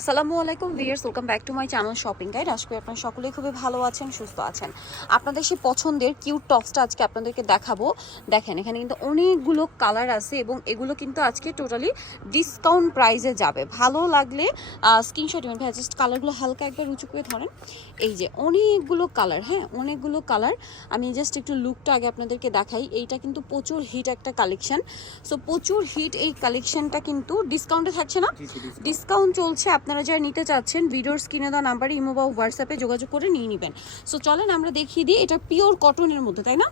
আসসালামু আলাইকুম viewers welcome back to my channel shopping guide আশা করি আপনারা সকলেই খুবই ভালো আছেন সুস্থ আছেন। আপনাদের সেই পছন্দের কিউট টপসটা আজকে আপনাদেরকে দেখাবো। দেখেন এখানে কিন্তু অনেকগুলো কালার আছে এবং এগুলো কিন্তু আজকে টোটালি ডিসকাউন্ট প্রাইসে যাবে। ভালো লাগলে স্ক্রিনশট নেবেন। ভাই জাস্ট কালারগুলো হালকা একবার উঁচু করে ধরেন। এই যে অনেকগুলো কালার হ্যাঁ অনেকগুলো কালার আমি জাস্ট একটু লুকটা আগে আপনাদেরকে দেখাই। এইটা কিন্তু প্রচুর হিট একটা কালেকশন সো প্রচুর হিট এই কালেকশনটা কিন্তু ডিসকাউন্টে থাকছে না? ডিসকাউন্ট চলছে আপনারা যারা নিতে চাচ্ছেন ভিডিওর স্ক্রিনে দেওয়া নাম্বারে ইমো বা হোয়াটসঅ্যাপে যোগাযোগ করে নিয়ে নেবেন। সো চলেন আমরা দেখিয়ে দিই এটা পিওর কটনের মধ্যে তাই না?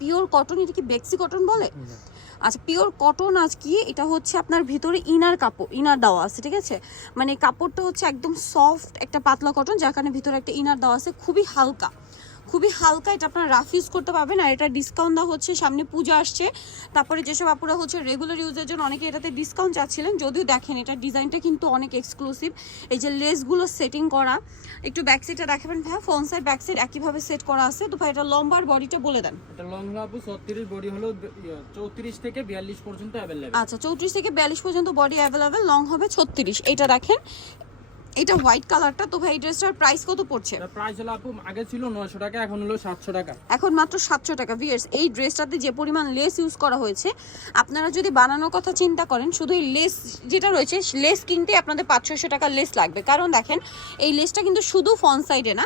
পিওর কটন এটা কি বেক্সি কটন বলে? আচ্ছা পিওর কটন আজ কি এটা হচ্ছে আপনার ভিতরে ইনার কাপড় ইনার দেওয়া আছে ঠিক আছে? মানে কাপড়টা হচ্ছে একদম সফট একটা পাতলা কটন যার কারণে ভিতরে একটা ইনার দেওয়া আছে খুবই হালকা। খুবই হালকা এটা আপনারা রাফ ইউজ করতে পারবেন। আর এটা ডিসকাউন্ট দেওয়া হচ্ছে সামনে পূজা আসছে। তারপরে যেসব আপুরা হচ্ছে রেগুলার ইউজের জন্য অনেকে এটাতে ডিসকাউন্ট চাচ্ছিলেন যদিও দেখেন এটা ডিজাইনটা কিন্তু অনেক এক্সক্লুসিভ এই যে লেসগুলো সেটিং করা একটু ব্যাক সাইডটা দেখাবেন ভাই ফ্রন্ট সাইড ব্যাক সাইড একইভাবে সেট করা আছে। তো ভাই এটা লম্বার বডিটা বলে দেন। এটা লং লাভু ছত্রিশ বডি হলো চৌত্রিশ থেকে বিয়াল্লিশ পর্যন্ত অ্যাভেলেবেল আচ্ছা চৌত্রিশ থেকে বিয়াল্লিশ পর্যন্ত বডি অ্যাভেলেবেল লং হবে ছত্রিশ। এটা দেখেন এটা হোয়াইট কালারটা তো ভাই এই ড্রেসটার প্রাইস কত পড়ছে? প্রাইস হলো আপু আগে ছিল নয়শো টাকা এখন হলো সাতশো টাকা। এখন মাত্র সাতশো টাকা। ভিউয়ার্স এই ড্রেসটাতে যে পরিমাণ লেস ইউজ করা হয়েছে আপনারা যদি বানানোর কথা চিন্তা করেন শুধু এই লেস যেটা রয়েছে লেস কিনতে আপনাদের পাঁচ ছশো টাকা লেস লাগবে। কারণ দেখেন এই লেসটা কিন্তু শুধু ফন সাইডে না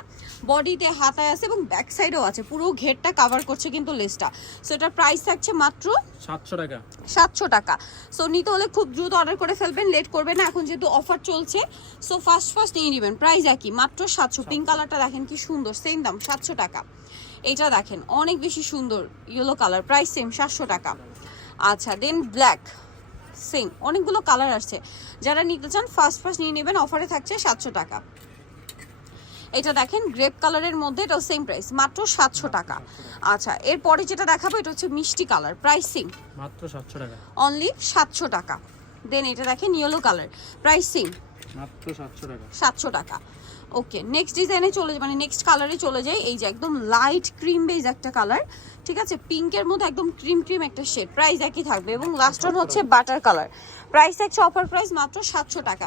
বডিতে হাতায় আছে এবং ব্যাক সাইডেও আছে। পুরো ঘেরটা কভার করছে কিন্তু লেসটা সো এটার প্রাইস থাকছে মাত্র সাতশো টাকা। সাতশো টাকা। সো নিতে হলে খুব দ্রুত অর্ডার করে ফেলবেন লেট করবেন না। এখন যেহেতু অফার চলছে সো ফার্স্ট ফার্স্ট নিয়ে নেবেন। প্রাইস একই মাত্র সাতশো। পিঙ্ক কালারটা দেখেন কি সুন্দর সেম দাম সাতশো টাকা। এটা দেখেন অনেক বেশি সুন্দর ইয়েলো কালার প্রাইস সেম সাতশো টাকা। আচ্ছা দেন ব্ল্যাক সেম অনেকগুলো কালার আসছে। যারা নিতে চান ফার্স্ট ফার্স্ট নিয়ে নেবেন অফারে থাকছে সাতশো টাকা। এটা দেখেন গ্রেপ কালারের মধ্যে এটাও সেম প্রাইস মাত্র সাতশো টাকা। আচ্ছা এরপরে যেটা দেখাবো এটা হচ্ছে মিষ্টি কালার প্রাইসিং মাত্র সাতশো টাকা। অনলি সাতশো টাকা। দেন এটা দেখেন ইয়েলো কালার প্রাইসিং মাত্র সাতশো টাকা। সাতশো টাকা। ওকে নেক্সট ডিজাইনে চলে যায় মানে নেক্সট কালারে চলে যায় এই যে একদম লাইট ক্রিম বেজ একটা কালার ঠিক আছে? পিঙ্কের মধ্যে একদম ক্রিম ক্রিম একটা শেড প্রাইস একই থাকবে। এবং লাস্ট ওয়ান হচ্ছে বাটার কালার প্রাইস থাকছে অফার প্রাইস মাত্র সাতশো টাকা।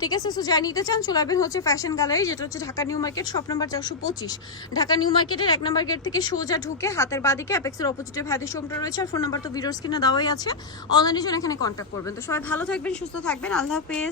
ঠিক আছে? সো যা নিতে চান, চলে আসবেন হচ্ছে ফ্যাশন গ্যালারি যেটা হচ্ছে Dhaka new market shop number চারশো পঁচিশ। ঢাকা নিউ মার্কেটের এক নাম্বার গেট থেকে সোজা ঢুকে হাতের বাদিকে অ্যাপেক্সের অপোজিটে ভ্যাদি শোমটা রয়েছে, আর ফোন নাম্বার তো ভিডিওর স্ক্রিনে দেওয়াই আছে। অনলাইনের জন্য এখানে কন্ট্যাক্ট করবেন। তো সবাই ভালো থাকবেন, সুস্থ থাকবেন। আল্লাহ হাফেজ।